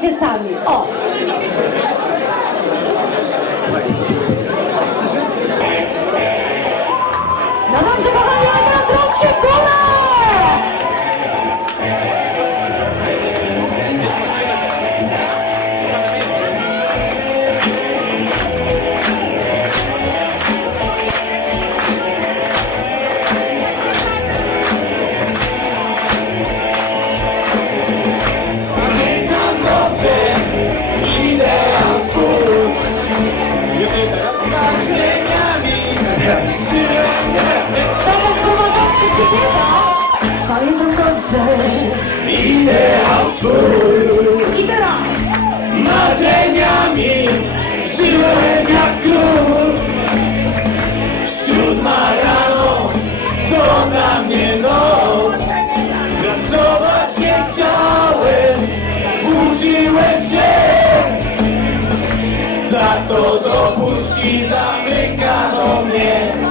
się sami. O! No dobrze, kochani, ale teraz rączki w górę! Z marzeniami Żyłem Zamiast prowadzący się nie da. Pamiętam dobrze. ideał swój I teraz. Marzeniami Żyłem jak król Siódma rano To dla mnie noc Pracować nie chciałem Włóczyłem się Za to do puszki zamykano mnie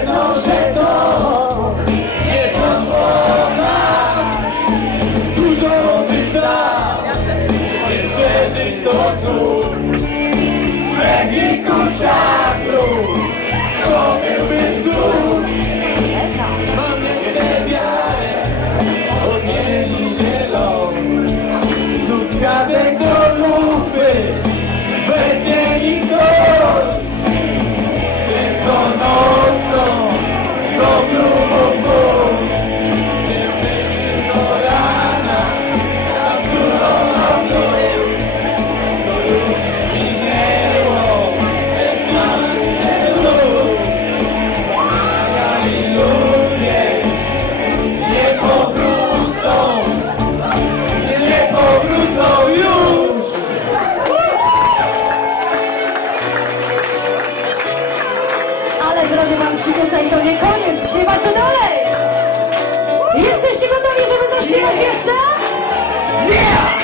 jedno, nie nas Dużo tych dat, nie przeżyć to znów techniku zrobię wam przykład i to nie koniec. Śpiewacie dalej. Jesteście gotowi, żeby zaśpiewać jeszcze? Nie!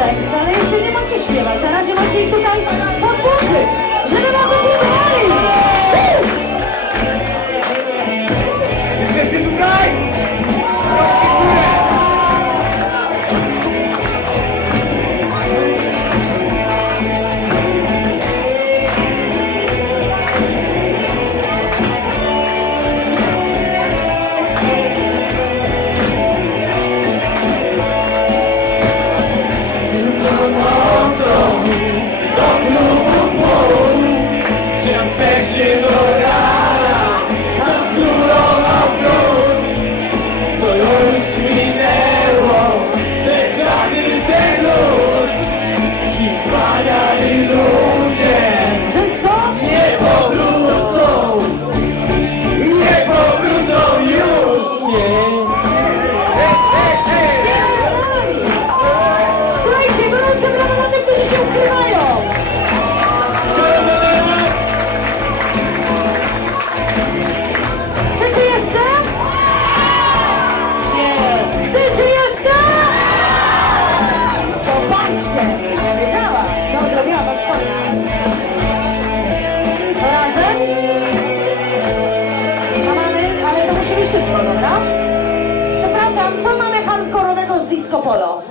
tekst, ale jeszcze nie macie śpiewać. Na razie macie ich tutaj podburzyć, żeby mogły budować. oni się ukrywają? Chcecie jeszcze? Nie. Chcecie jeszcze? Popatrzcie, powiedziała, co zrobiła was konia. To razem? Co mamy? Ale to musi być szybko, dobra? Przepraszam, co mamy hardkorowego z disco polo?